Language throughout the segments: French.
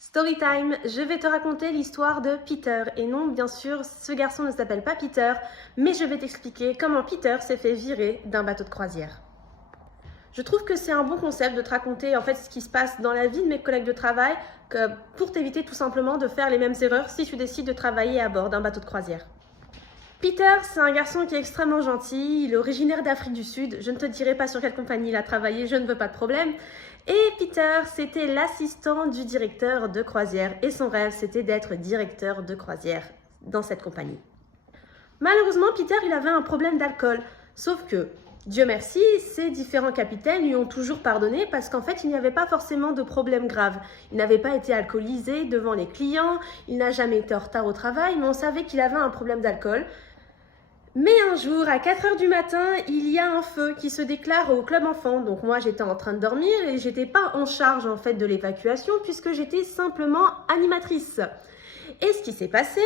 Storytime, je vais te raconter l'histoire de Peter. Et non, bien sûr, ce garçon ne s'appelle pas Peter, mais je vais t'expliquer comment Peter s'est fait virer d'un bateau de croisière. Je trouve que c'est un bon concept de te raconter en fait ce qui se passe dans la vie de mes collègues de travail pour t'éviter tout simplement de faire les mêmes erreurs si tu décides de travailler à bord d'un bateau de croisière. Peter, c'est un garçon qui est extrêmement gentil, il est originaire d'Afrique du Sud, je ne te dirai pas sur quelle compagnie il a travaillé, je ne veux pas de problème. Et Peter, c'était l'assistant du directeur de croisière et son rêve, c'était d'être directeur de croisière dans cette compagnie. Malheureusement, Peter, il avait un problème d'alcool, sauf que, Dieu merci, ces différents capitaines lui ont toujours pardonné parce qu'en fait, il n'y avait pas forcément de problème grave. Il n'avait pas été alcoolisé devant les clients, il n'a jamais été en retard au travail, mais on savait qu'il avait un problème d'alcool. Mais un jour, à 4 h du matin, il y a un feu qui se déclare au club enfant. Donc moi, j'étais en train de dormir et j'étais pas en charge en fait de l'évacuation puisque j'étais simplement animatrice. Et ce qui s'est passé,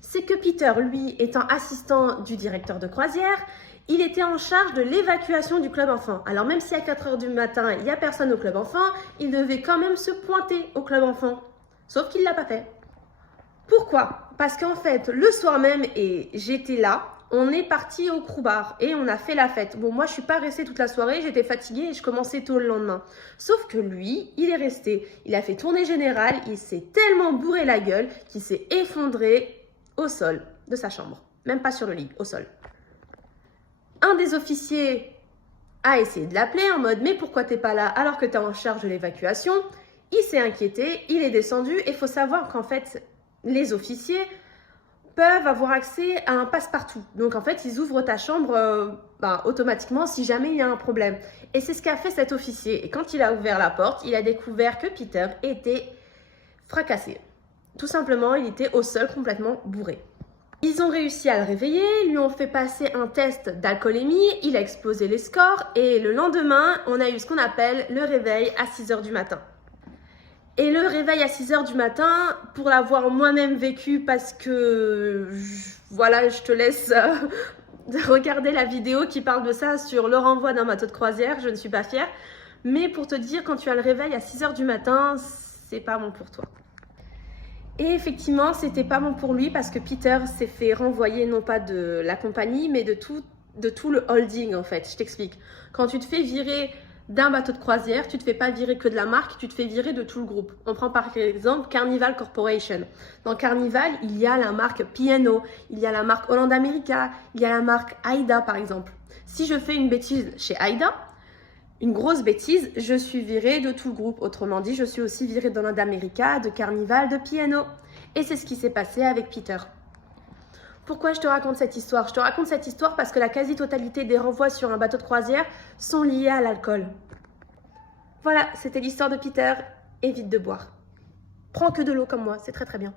c'est que Peter, lui, étant assistant du directeur de croisière, il était en charge de l'évacuation du club enfant. Alors même si à 4 h du matin, il n'y a personne au club enfant, il devait quand même se pointer au club enfant. Sauf qu'il ne l'a pas fait. Pourquoi? Parce qu'en fait, le soir même, et j'étais là, on est parti au crew bar et on a fait la fête. Bon, moi, je suis pas restée toute la soirée, j'étais fatiguée et je commençais tôt le lendemain. Sauf que lui, il est resté. Il a fait tournée générale, il s'est tellement bourré la gueule qu'il s'est effondré au sol de sa chambre. Même pas sur le lit, au sol. Un des officiers a essayé de l'appeler en mode « Mais pourquoi t'es pas là alors que t'es en charge de l'évacuation ?» Il s'est inquiété, il est descendu et il faut savoir qu'en fait, les officiers peuvent avoir accès à un passe-partout. Donc en fait, ils ouvrent ta chambre automatiquement si jamais il y a un problème. Et c'est ce qu'a fait cet officier. Et quand il a ouvert la porte, il a découvert que Peter était fracassé. Tout simplement, il était au sol complètement bourré. Ils ont réussi à le réveiller, lui ont fait passer un test d'alcoolémie, il a explosé les scores et le lendemain, on a eu ce qu'on appelle le réveil à 6 h du matin. Et le réveil à 6 h du matin, pour l'avoir moi-même vécu parce que, voilà, je te laisse regarder la vidéo qui parle de ça sur le renvoi d'un bateau de croisière, je ne suis pas fière. Mais pour te dire, quand tu as le réveil à 6 h du matin, c'est pas bon pour toi. Et effectivement, c'était pas bon pour lui parce que Peter s'est fait renvoyer non pas de la compagnie, mais de tout le holding en fait. Je t'explique. Quand tu te fais virer d'un bateau de croisière, tu ne te fais pas virer que de la marque, tu te fais virer de tout le groupe. On prend par exemple Carnival Corporation. Dans Carnival, il y a la marque P&O, il y a la marque Holland America, il y a la marque AIDA par exemple. Si je fais une bêtise chez AIDA, une grosse bêtise, je suis virée de tout le groupe. Autrement dit, je suis aussi virée de Holland America, de Carnival, de P&O. Et c'est ce qui s'est passé avec Peter. Pourquoi je te raconte cette histoire? Je te raconte cette histoire parce que la quasi-totalité des renvois sur un bateau de croisière sont liés à l'alcool. Voilà, c'était l'histoire de Peter. Évite de boire. Prends que de l'eau comme moi, c'est très très bien.